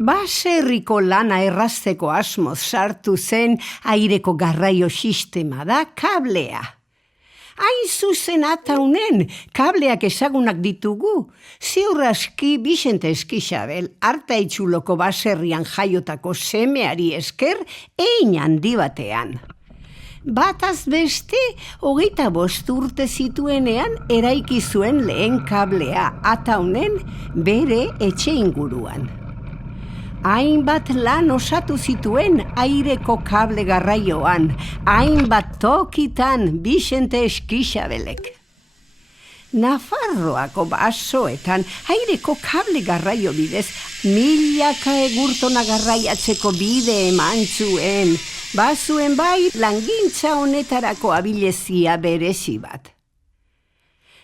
Baserriko lana errazteko asmoz sartu zen aireko garraio sistema da kablea. Hain zuzen ataunen, kableak ezagunak ditugu, ziur aski Bixente Eskixabel Artaitxuloko baserrian jaiotako semeari esker hein handi batean. Bataz beste, 25 urte zituenean eraiki zuen lehen kablea ataunen bere etxe inguruan. Hainbat lan osatu zituen aireko kable garraioan, hainbat tokitan Bixente Eskixabelek. Nafarroako basoetan aireko kable garraio bidez milaka egurtona garraiatzeko bide eman zuen, bazuen bai langintza honetarako abilezia berezi bat.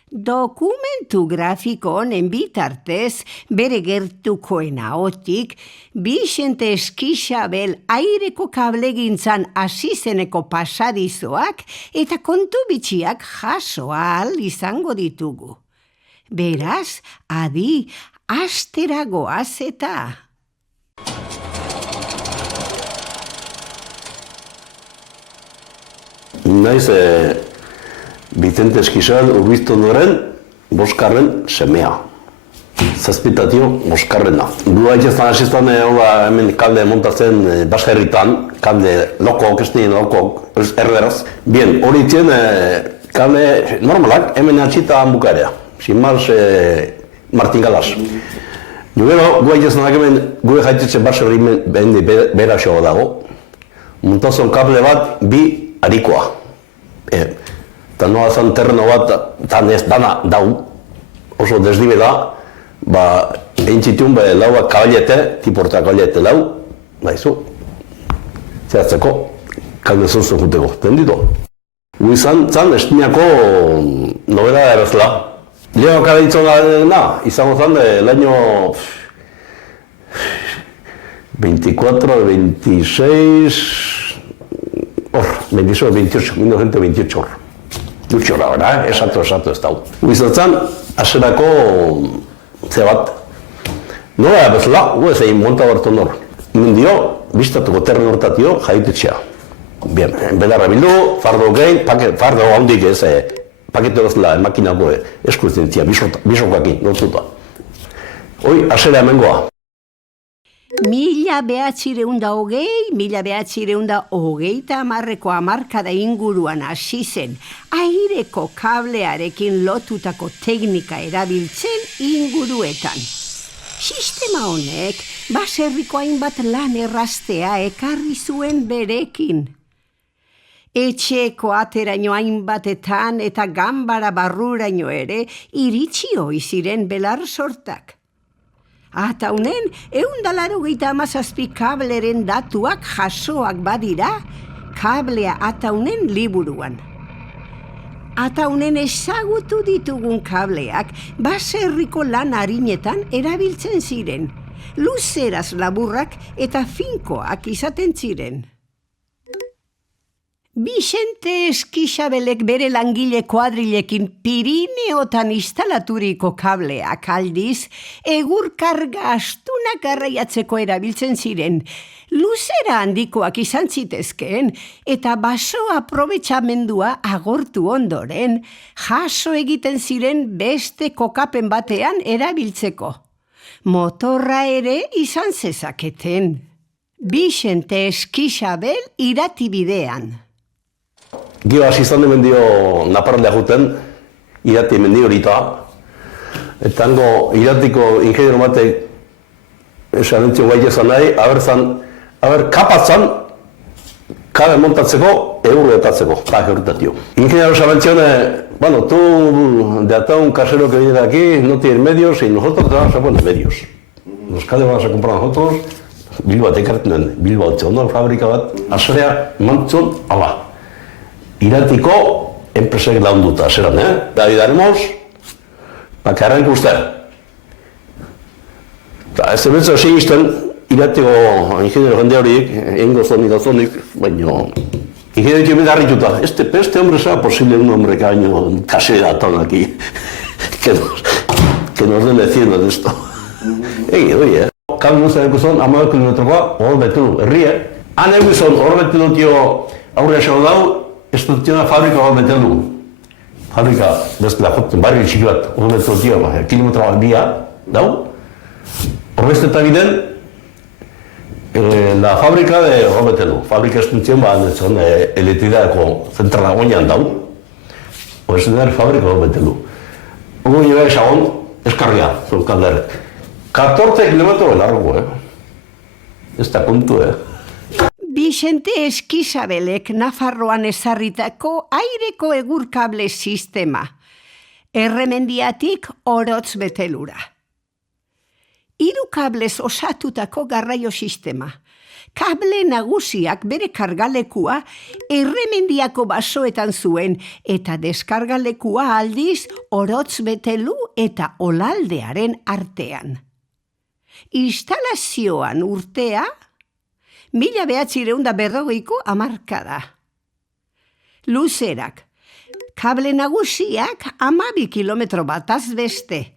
Dokumentu grafiko honen bitartez, bere gertukoen ahotik, Bixente Eskixabel aireko kablegintzan hasi zeneko pasadizoak eta kontu bitxiak jaso ahal izango ditugu. Beraz, adi, astera goaz eta... Naiz, Bixente Eskixabel Urbiztondoren boskarren semea. Zazpitatio boskarrena. Gu haitezan hasiztan hemen kable montatzen baserritan, kable lokok, ez nien lokok, erderaz. Bien, hori itzen kable normalak, hemen atxita bukaerea. Sin más, Martin Galas. Gero, gu haitezan hemen, gu haitetzen baserri behendi bera xoa dago. Montazon kable bat, bi harikoa. Eta noa zan terreno bat, dana dau, oso desdibela, egin zituen lauak kabalete, tiporta kabalete lau, baizu, zehazteko, kalde zonzen juteko, tendido. Gu izan estiniako nobela errazla. Leo kabaitzona izango zan, el año 24, 26, 28, 1928 hor. Dutxo da, esatu ez dau. Guizatzen, aserako ze bat. Nola bezala, gu ez egin monta berton hor. Mendio, biztatuko terren hortatio, jaitetxea. Bien, bedarra bildu, fardo gein, fardo handik ez, pakete dozela makinako eskuzentzia, bisokakin, nortuta. Hoi, asera hemengoa. 1920, 1930ko hamarkada inguruan hasi zen, aireko kablearekin lotutako teknika erabiltzen inguruetan. Sistema honek baserriko hainbat lan erraztea ekarri zuen berekin. Etxeko ateraino hainbatetan eta ganbara barruraino ere iritsi ohi ziren belar sortak. Ataunen, 187 kableren datuak jasoak badira, kablea ataunen liburuan. Ataunen ezagutu ditugun kableak baserriko lan harinetan erabiltzen ziren, luzeraz laburrak eta finkoak izaten ziren. Bixente Eskixabelek bere langile kuadrilekin Pirineotan instalaturiko kableak aldiz, egur karga astunak garraiatzeko erabiltzen ziren, luzera handikoak izan zitezkeen eta baso aprobetxamendua agortu ondoren, jaso egiten ziren beste kokapen batean erabiltzeko. Motorra ere izan zezaketen. Bixente Eskixabel iratibidean. Gio hasi izan de mendio naparraldea juten, irati mendi horita. Eta hango iratiko ingeniero batek esan entzio gai ezan nahi, haber kapatzan, kabe montatzeko, eurretatzeko, horretatio. Ingeniero esan entzione, bueno, tú de hasta un casero que viene de aquí no tiene medios y nosotros te vamos a poner medios. Los cables vamos a comprar nosotros, Bilbo bat ekartzen, Bilbo bat zegoen fabrika bat, azorea mantzun, ala. Iratiko enpresek launduta, zeran, David Aremos, bakarra ikusten. Eta ez ebentza hasi izten, iratiko ingeniero jende horiek, egin gozonik, baina ingeniero ditu bedarrituta. Este hombre será posible un hombre que año casi datón aquí, que nos den leciendo de esto. Egi, kable luzea eguzon, 10 kilometrokoa, hor betu du, herria. Han eguzon, hor betu dutio aurre esau dau, ez dutiona fabrika hor betu du. Fabrika, bezala jotzen, barri txiki bat, hor betu dutio, kilometro bat bia, dau. Hor beste eta biden, la fábrica de Robetelu, fábrica estuntzion elektridadeko zentrala goinan dau. Hor ez dira fábrica Robetelu. Hugo nire esagon, eskarria, zuen kalderrek. 14 kilometro belargo, Ez da puntu, Vicente Eskizabelek Nafarroan ezarritako aireko egurkable sistema. Erremendiatik Orotz betelura. 3 kablez osatutako garraio sistema. Kable nagusiak bere kargalekua Erremendiako basoetan zuen eta deskargalekua aldiz Orotz betelu eta Olaldearen artean. Instalazioan urtea 1940ko hamarkada. Luzerak. Kable nagusiak 12 kilometro bataz beste.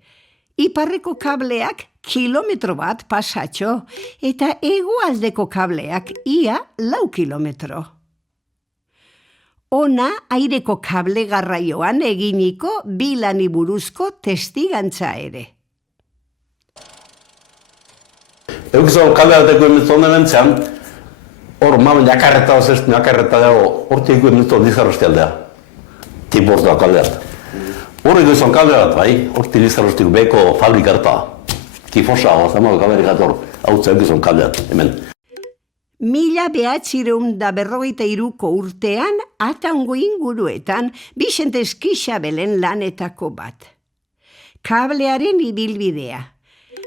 Iparreko kableak kilometro bat pasatxo eta hegoaldeko kableak ia 4 kilometro. Ona aireko kable garraioan eginiko bilani buruzko testigantza ere. Eukizan kable bateko emetzen ebentzean, hor mamen jakarreta ozestu, jakarreta dago, hortieko emetzen dizarrosti aldea. Tipos da kable bat. Horreko izan kable bat, bai, horti dizarrosti beko fabrikarta. Tifosa, ozamo, kaberi gator, hau zeuk izan kable bat, hemen. 1953ko urtean, Ataungo inguruetan, Vicente Eskizabelen lanetako bat. Kablearen ibilbidea.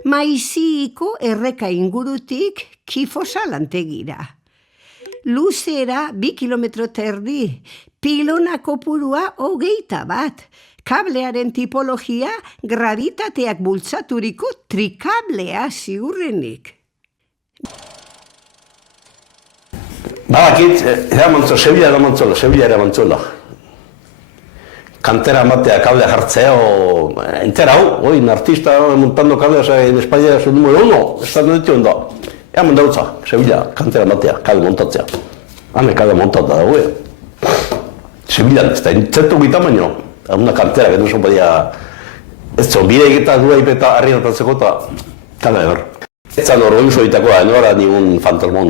Maiziiko erreka ingurutik Kifosa lantegira. Luzera 2 kilometro terdi, pilona kopurua 21. Kablearen tipologia gravitateak bultzaturiko trikablea ziurrenik. Badakit, Sevilla eramantzula. Kantera matea kable jartzea, entera hau, un artista montando cables en España es el número 1, estatu dituen da. Ea mandautza, Sevilla, kantera matea, kable montatzea. Hame kable montata dago, Sevilla, ez da, entzetu bitamaino, una kantera, que no se podía... Ez zon, bide egita dura ipeta harri notatzeko eta kable hor. Ez zan hor oizo itakoa, no era ningún fantasmón,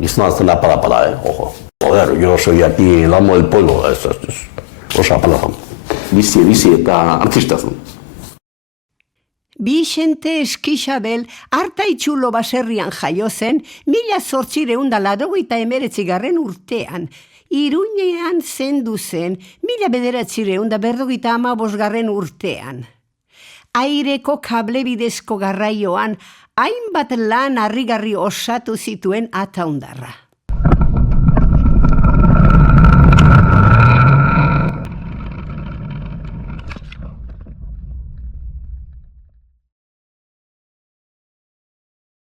gizona azten apala, ojo. Joder, yo soy aquí el amo del pueblo, osa apalazan. Bizi eta artistazan. Vicente Eskizabel Artaitzulo baserrian jaio zen 1889 urtean. Iruñean zendu zen 1945 urtean. Aireko kable bidezko garraioan hainbat lan harrigarri osatu zituen Ataundarra.